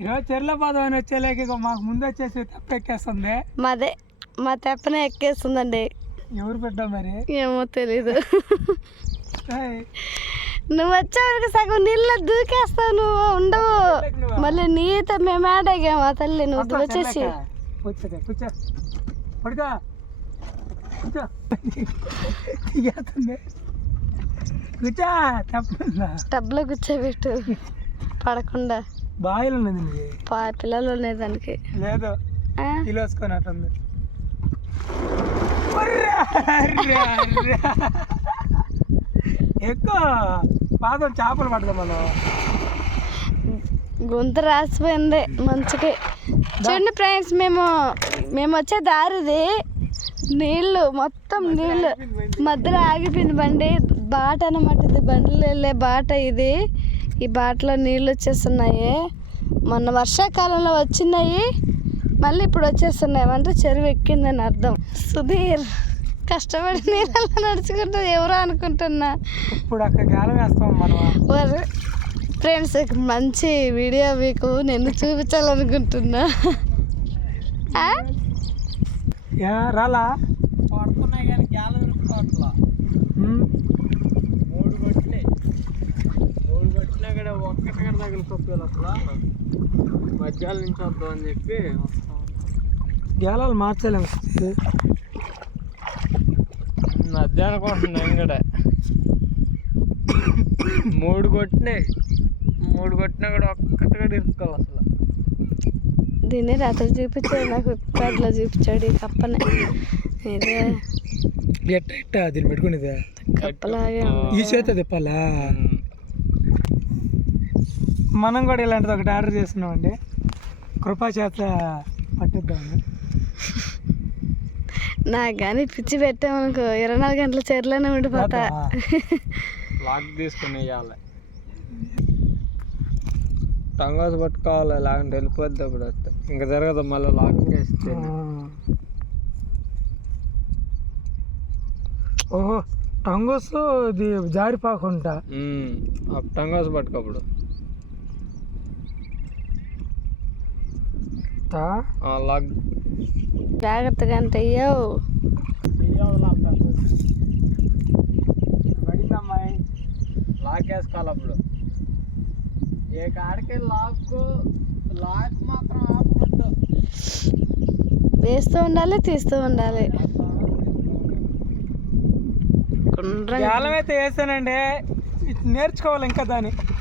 ఈరోజు చెర్ల పాదం అని వచ్చేలేక ఇక మాకు ముందు వచ్చేసి తప్ప ఎక్కేస్తుంది. మాదే మా తెప్పనే ఎక్కేస్తుందండి. ఎవరు పెట్టాం మరి? ఏమో తెలీదు. నువ్వు వచ్చే వరకు సగం నీళ్ళ దూకేస్తావు నువ్వు ఉండవు. మళ్ళీ నీతో మేము ఆడాగాము ఆ తల్లి? నువ్వు వచ్చేసి. కూర్చో. కూర్చోబెట్టు. పడకుండా బాయిలు ఉన్నది నీది పా పిల్లలు ఉన్నాయి దానికి లేదు అర్రా, అర్రా. ఎక్కువ పాదం చేపలు పడదాం మనం గొంతు రాసిపోయింది మంచికి. చూడండి ఫ్రెండ్స్ మేము మేము వచ్చే దారిది నీళ్ళు మొత్తం నీళ్ళు. మధ్యలో ఆగిపోయింది బండి. బాట అనమాట ఇది బండ్లు వెళ్ళే బాట ఇది. ఈ బాటలో నీళ్ళు వచ్చేస్తున్నాయి మొన్న వర్షాకాలంలో వచ్చినాయి. మళ్ళీ ఇప్పుడు వచ్చేస్తున్నాయి. అంటే చెరువు ఎక్కిందని అర్థం. సుధీర్ కష్టపడి నీళ్ళలో నడుచుకుంటూ ఎవరో అనుకుంటున్నా. ఇప్పుడు అక్కడ గాలం వేస్తాం మనం. ఫ్రెండ్స్ మంచి వీడియో మీకు నేను చూపించాలనుకుంటున్నా. రాలా పడుతున్నాయి కానీ గ్యాలం ఇరుక్కోవట్లా ఉమ్. మూడు కొట్టినాయి మూడు కొట్టినా కూడా ఒక్కటి కూడా తగిలిపోయి అసలు? మధ్యాహ్నం నుంచి వద్దాం అని చెప్పి వస్తాం. గేలాలు మార్చలేము మధ్యాహ్నం కొంటున్నాం కూడా మూడు కొట్టినాయి. మూడు కొట్టినా కూడా ఒక్కటి కూడా ఇరుక్కోవాలి అసలు. దీన్ని రాత్రి చూపించాడు నాకు ప్యాడ్లో చూపించాడు ఈ కప్పనే. ఇదే. ఎట్ట ఎట్ట దీన్ని పెట్టుకునేది? కప్పలాగే ఈ చేత తిప్పాలా? మనం కూడా ఇలాంటిది ఒకటి ఆర్డర్ చేస్తున్నామండి. కృపా చేత పట్టిద్దామని నాకు కానీ పిచ్చి పెట్టామనుకో ఇరవై నాలుగు గంటల చీరలోనే ఉండిపోతా? లాక్ తీసుకుని వేయాలి టంగాస్ పట్టుకోవాలి లేకుంటే వెళ్ళిపోద్ది అప్పుడు వస్తే. ఇంకా జరగదు మళ్ళీ లాకింగ్ వేస్తే. ఆ. ఓహో టంగోస్ ఇది జారిపోకుండా టంగాస్ పట్టుకోప్పుడు తా? లాక్ జాగ్రత్తగా అంటే అయ్యో పడిందమ్మాయి లాక్ వేసుకోవాలి అప్పుడు. ఏ కాడికి లాక్ లాక్ మాత్రం ఆపకూడదు వేస్తూ ఉండాలి తీస్తూ ఉండాలి. అయితే వేసానండి ఇది నేర్చుకోవాలి ఇంకా దాన్ని ఒక-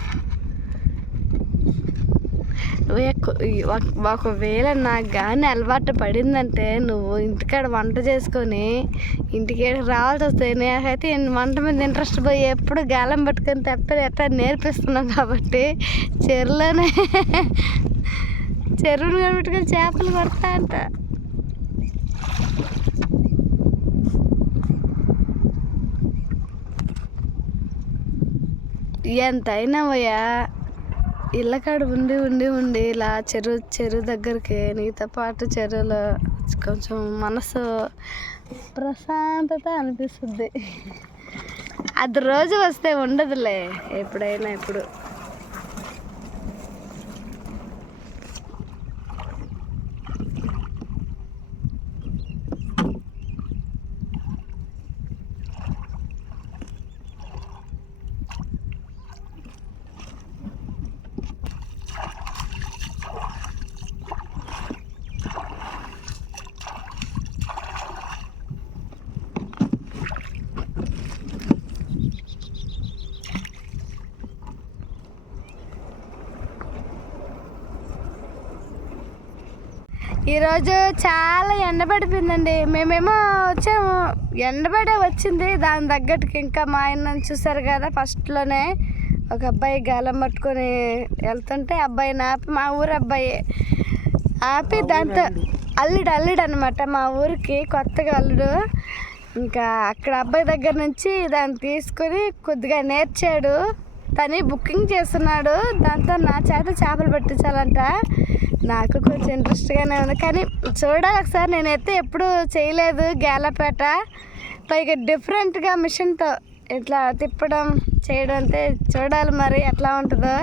ఒక- ఒకవేళ నాకు కానీ అలవాటు పడిందంటే నువ్వు ఇంటికాడ వంట చేసుకొని ఇంటికి రావాల్సి వస్తే నాకైతే వంట మీద ఇంట్రెస్ట్ పోయి ఎప్పుడు గాలం పట్టుకొని తప్పని ఎట్లా నేర్పిస్తున్నాం కాబట్టి చెరువులోనే చెరువును కనిపెట్టుకొని చేపలు పడతా అంట. ఎంతైనా పోయా ఇళ్ళకాడ ఉండి ఉండి ఉండి ఇలా చెరువు చెరువు దగ్గరికి నీతో పాటు చెరువులో కొంచెం మనసు ప్రశాంతత అనిపిస్తుంది. అది రోజు వస్తే ఉండదులే ఎప్పుడైనా ఇప్పుడు ఈరోజు చాలా ఎండబడిపోయిందండి మేమేమో వచ్చాము. ఎండబడే వచ్చింది. దాని తగ్గట్టుకి ఇంకా మా ఆయన చూసారు కదా ఫస్ట్లోనే. ఒక అబ్బాయి గాలం పట్టుకొని వెళ్తుంటే అబ్బాయిని ఆపి మా ఊరు అబ్బాయి. ఆపి దాంతో అల్లుడు. అల్లుడు అనమాట మా ఊరికి కొత్తగా అల్లుడు. ఇంకా అక్కడ అబ్బాయి దగ్గర నుంచి దాన్ని తీసుకొని కొద్దిగా నేర్చాడు. తని బుకింగ్ చేస్తున్నాడు. దాంతో నా చేత చేపలు పట్టించాలంట. నాకు కొంచెం ఇంట్రెస్ట్గానే ఉంది. కానీ చూడాలి ఒకసారి. నేనైతే ఎప్పుడు చేయలేదు గేలపేట. పైగా డిఫరెంట్గా మిషన్తో ఇట్లా తిప్పడం చేయడం అంతే చూడాలి మరి ఎట్లా ఉంటుందో.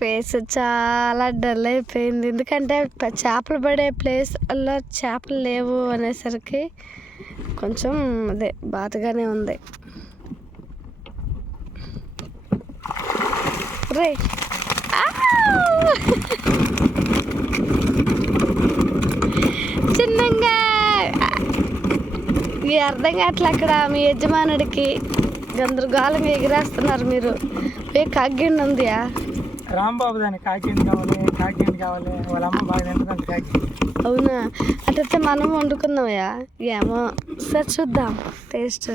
ఫేస్ చాలా డల్ అయిపోయింది. ఎందుకంటే చేపలు పడే ప్లేస్లో చేపలు లేవు అనేసరికి కొంచెం అదే బాధగానే ఉంది. రే. చిన్నంగా. ఈ అర్థం కావట్లే అక్కడ మీ యజమానుడికి గందరగోళంగా ఎగిరేస్తున్నారు మీరు. ఏ కగ్గిండి ఉందియా రాంబాబు దాన్ని కాకిండి కావాలి కాకిండి కావాలి? వాళ్ళ అమ్మ బాగా తింటుందంట కాకి అవునా? అటైతే మనం వండుకుందామయ్యా? ఏమో. సరే చూద్దాం. టేస్ట్.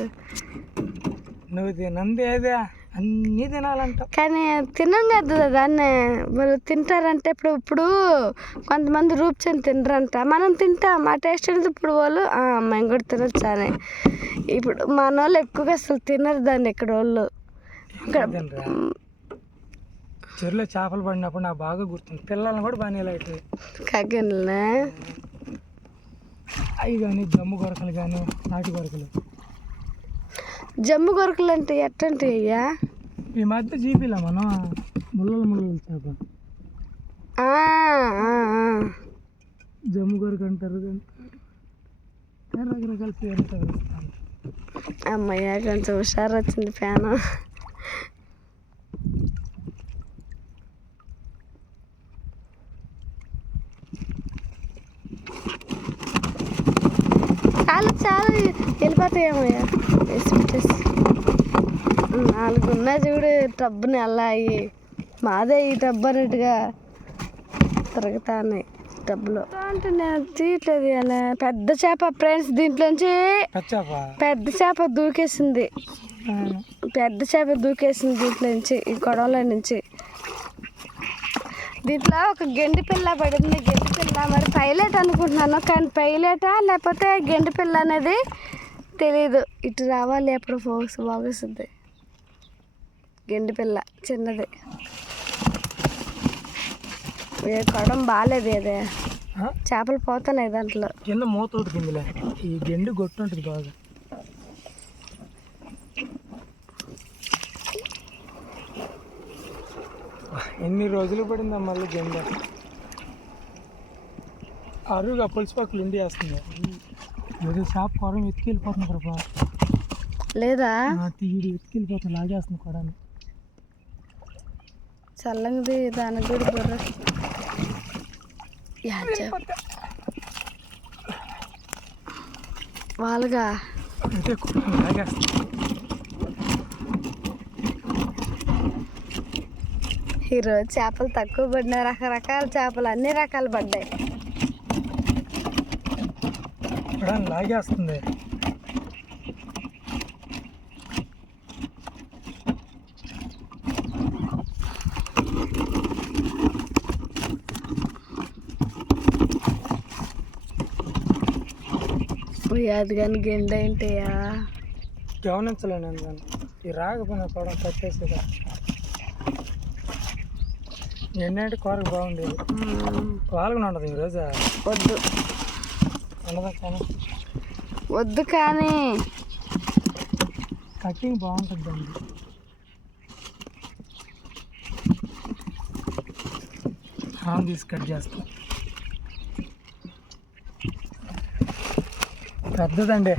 నువ్వు తినంది ఏదే? అన్నీ తినాలంట. కానీ తినం కదా దాన్ని. వాళ్ళు తింటారంటే ఇప్పుడు ఇప్పుడు కొంతమంది రూప్చని తినరంట. మనం తింటాం. ఆ టేస్ట్ అనేది ఇప్పుడు వాళ్ళు "ఆ, మేము కూడా తినొచ్చు అని. ఇప్పుడు మన వాళ్ళు ఎక్కువగా అసలు తినరు దాన్ని ఇక్కడ వాళ్ళు. ఇక్కడ చెరువులో చేపలు పడినప్పుడు నాకు బాగా గుర్తుంది. పిల్లల్ని కూడా బాగా నీళ్ళు కగ్గనలే అవి కానీ జమ్ము కొరకలు కానీ నాటి కొరకలు. జమ్ము గొరకలు అంటే ఎట్టంటే అయ్యా ఈ మధ్య జీపీలా మనం? ముళ్ళలు ముళ్ళలు చేప. జమ్ము కొరకు అంటారు రకరకాల పేర్లు అమ్మయ్య కొంచెం హుషారు వచ్చింది ఫ్యాను చాలా చాలా వెళ్ళిపోతాయేమయ్యా వేసి పెట్టేసి నాలుగు ఉన్నాయి చూడు టబ్బుని అలా అయ్యి మాదే ఈ టబ్బు అన్నట్టుగా తిరుగుతాయి టబ్బులో అంటే నేను తీయట్లేదు అలా. పెద్ద చేప ఫ్రెండ్స్ దీంట్లోంచి పెద్ద చేప? దూకేసింది. పెద్ద చేప దూకేసింది దీంట్లో నుంచి ఈ గొడవలో నుంచి. దీంట్లో ఒక గెండి పిల్ల పడింది గెండి పిల్ల మరి పైలట్ అనుకుంటున్నాను. కానీ పైలటా లేకపోతే గెండి పిల్ల అనేది తెలీదు. ఇటు రావాలి ఎప్పుడు ఫోకస్ బాగుస్తుంది. గెండి పిల్ల చిన్నది. ఏ కొడం బాగాలేదు అదే చేపలు పోతున్నాయి దాంట్లో. కింద మూత కిందలే. ఈ గెండు గొట్టు ఉంటుంది బాగా. ఎన్ని రోజులు పడిందా మళ్ళీ గెండ? అరువుగా పులుసు పక్కలు ఉండి వేస్తుంది ఏదో షాప్ కొరం ఎత్తుకి వెళ్ళిపోతుంది ప్రభా. లేదా? తీడి ఎత్తుకి వెళ్ళిపోతుంది లాగేస్తుంది కూడా చల్లంది దానికి కూడా బుర్ర. వాళ్ళగా? అయితే లాగేస్తుంది. ఈరోజు చేపలు తక్కువ పడినాయి రకరకాల చేపలు అన్ని రకాలు పడ్డాయి. కూడా లాగేస్తుంది. అది కానీ గెండ ఏంటయ్యా? గమనించలేను నేను దాన్ని. ఈ రాకపోయినా కూడా పట్టేసేదా ఎన్నంటే కూరకు బాగుండేది. వాళ్ళకు ఉండదు ఈరోజు వద్దు. వద్దు కానీ. కటింగ్ బాగుంటుంది అండి హామ్ తీసి కట్ చేస్తాం. పెద్దదండి.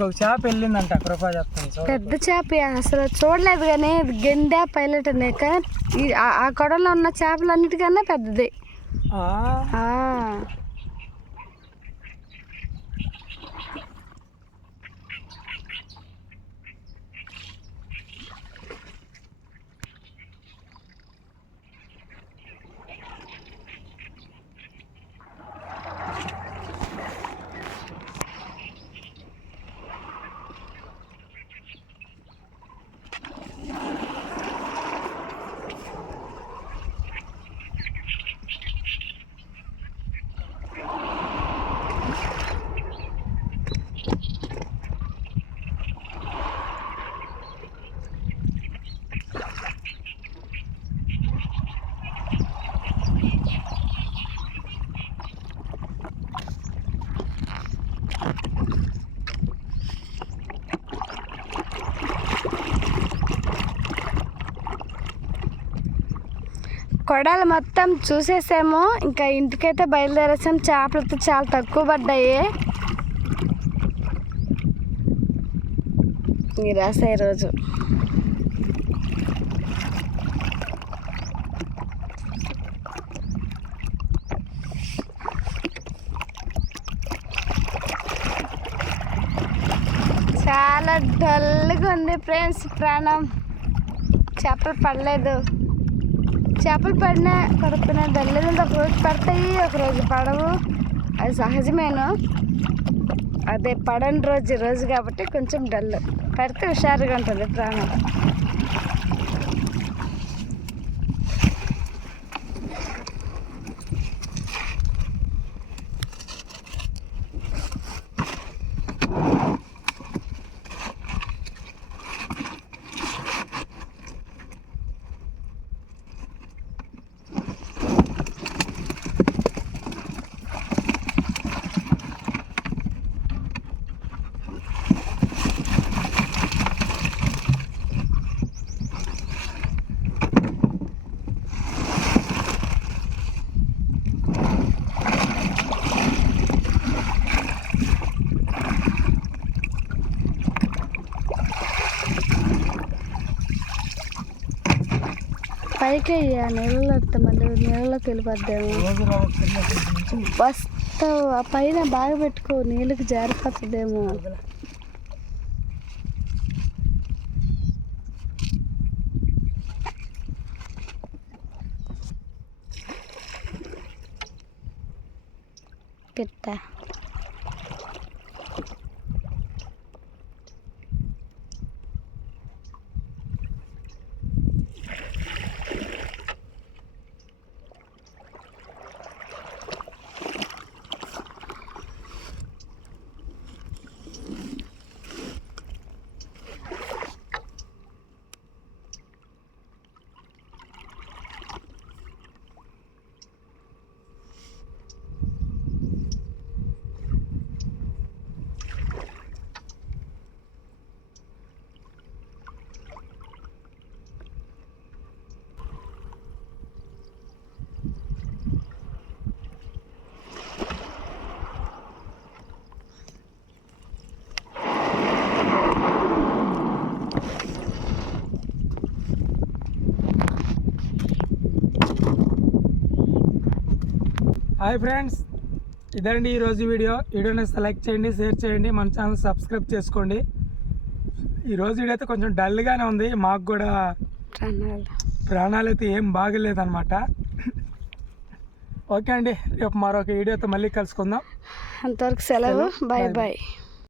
ఇంకొక చేప వెళ్ళిందంట కృపా చెప్తాను. పెద్ద చేప అసలు చూడలేదు కానీ గెండ పైలట్ అనే కానీ ఈ- ఆ- ఆ కొడలో ఉన్న చేపలు అన్నిటికన్నా పెద్దది కొడాలు మొత్తం చూసేసాము. ఇంకా ఇంటికైతే బయలుదేరేసాం. చేపలతో చాలా తక్కువ పడ్డాయి. నిరాశ ఈరోజు. రోజు చాలా డల్గా ఉంది ఫ్రెండ్స్ ప్రాణం. చేపలు పడలేదు. చేపలు పడినా పడకపోయినా డల్లేదు ఒకరోజు పడతాయి ఒకరోజు పడవు. అది సహజమేను. అదే పడని రోజు రోజు కాబట్టి కొంచెం డల్. పడితే హుషారుగా ఉంటుంది ప్రాణం. పైకి నీళ్ళలో మళ్ళీ నీళ్ళలోకి వెళ్ళిపోద్దాము. ఆ పైన బాగా పెట్టుకో. నీళ్ళకి జారిపోతుందేమో పెట్టా హాయ్ ఫ్రెండ్స్. ఇదండి ఈరోజు వీడియో. వీడియోని లైక్ చేయండి షేర్ చేయండి మన ఛానల్ సబ్స్క్రైబ్ చేసుకోండి. ఈరోజు వీడియో అయితే కొంచెం డల్గానే ఉంది. మాకు కూడా ప్రాణాలు. అయితే ఏం బాగలేదన్నమాట. ఓకే అండి. రేపు మరొక వీడియోతో మళ్ళీ కలుసుకుందాం. అంతవరకు సెలవు. బాయ్. బాయ్.